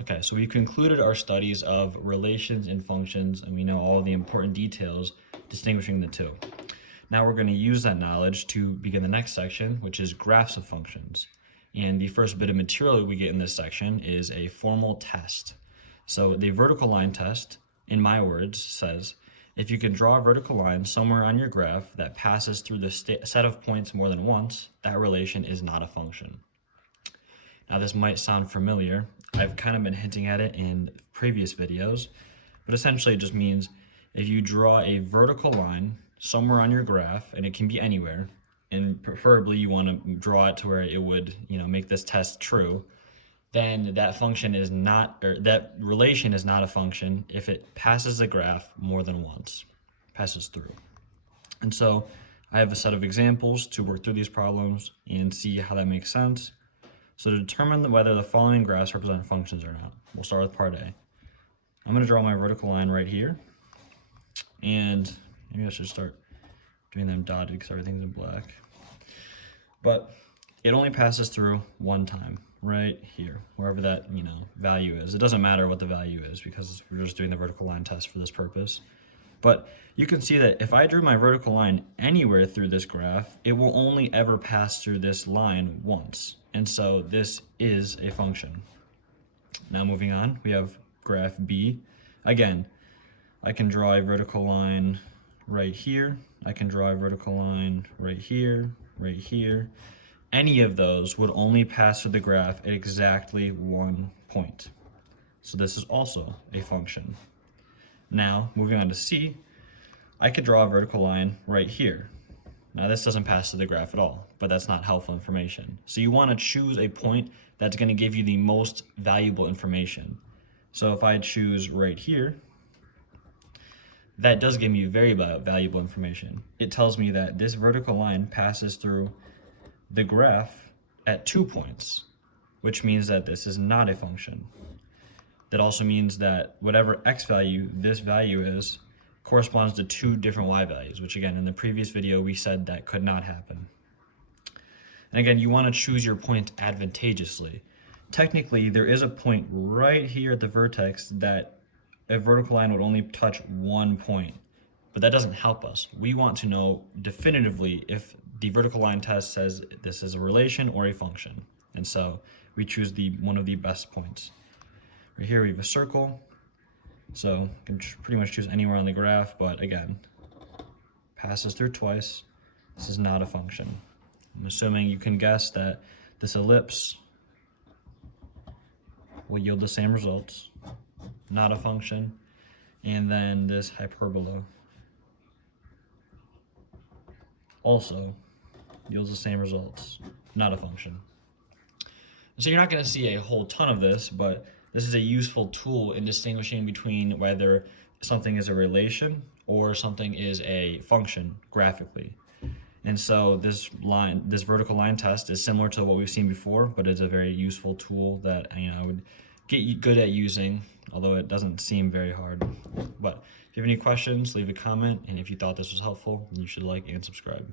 Okay, so we've concluded our studies of relations and functions, and we know all the important details distinguishing the two. Now we're going to use that knowledge to begin the next section, which is graphs of functions. And the first bit of material we get in this section is a formal test. So the vertical line test, in my words, says, if you can draw a vertical line somewhere on your graph that passes through the set of points more than once, that relation is not a function. Now this might sound familiar. I've kind of been hinting at it in previous videos, but essentially it just means if you draw a vertical line somewhere on your graph, and it can be anywhere, and preferably you want to draw it to where it would, make this test true, then that function is not, or that relation is not a function if it passes the graph more than once, passes through. And so I have a set of examples to work through these problems and see how that makes sense. So to determine whether the following graphs represent functions or not, we'll start with part A. I'm going to draw my vertical line right here, and maybe I should start doing them dotted because everything's in black. But it only passes through one time, right here, wherever that value is. It doesn't matter what the value is because we're just doing the vertical line test for this purpose. But you can see that if I drew my vertical line anywhere through this graph, it will only ever pass through this line once. And so this is a function. Now moving on, we have graph B. Again, I can draw a vertical line right here. I can draw a vertical line right here, right here. Any of those would only pass through the graph at exactly 1 point. So this is also a function. Now, moving on to C, I could draw a vertical line right here. Now this doesn't pass through the graph at all, but that's not helpful information. So you want to choose a point that's going to give you the most valuable information. So if I choose right here, that does give me very valuable information. It tells me that this vertical line passes through the graph at 2 points, which means that this is not a function. That also means that whatever x value this value is corresponds to 2 different y values, which again, in the previous video, we said that could not happen. And again, you want to choose your point advantageously. Technically, there is a point right here at the vertex that a vertical line would only touch 1 point, but that doesn't help us. We want to know definitively if the vertical line test says this is a relation or a function. And so we choose one of the best points. Right here we have a circle, so you can pretty much choose anywhere on the graph, but again, passes through twice. This is not a function. I'm assuming you can guess that this ellipse will yield the same results, not a function, and then this hyperbola also yields the same results, not a function. So you're not going to see a whole ton of this, but this is a useful tool in distinguishing between whether something is a relation or something is a function graphically. And so this vertical line test is similar to what we've seen before, but it's a very useful tool that I would get you good at using, although it doesn't seem very hard. But if you have any questions, leave a comment, and if you thought this was helpful, you should like and subscribe.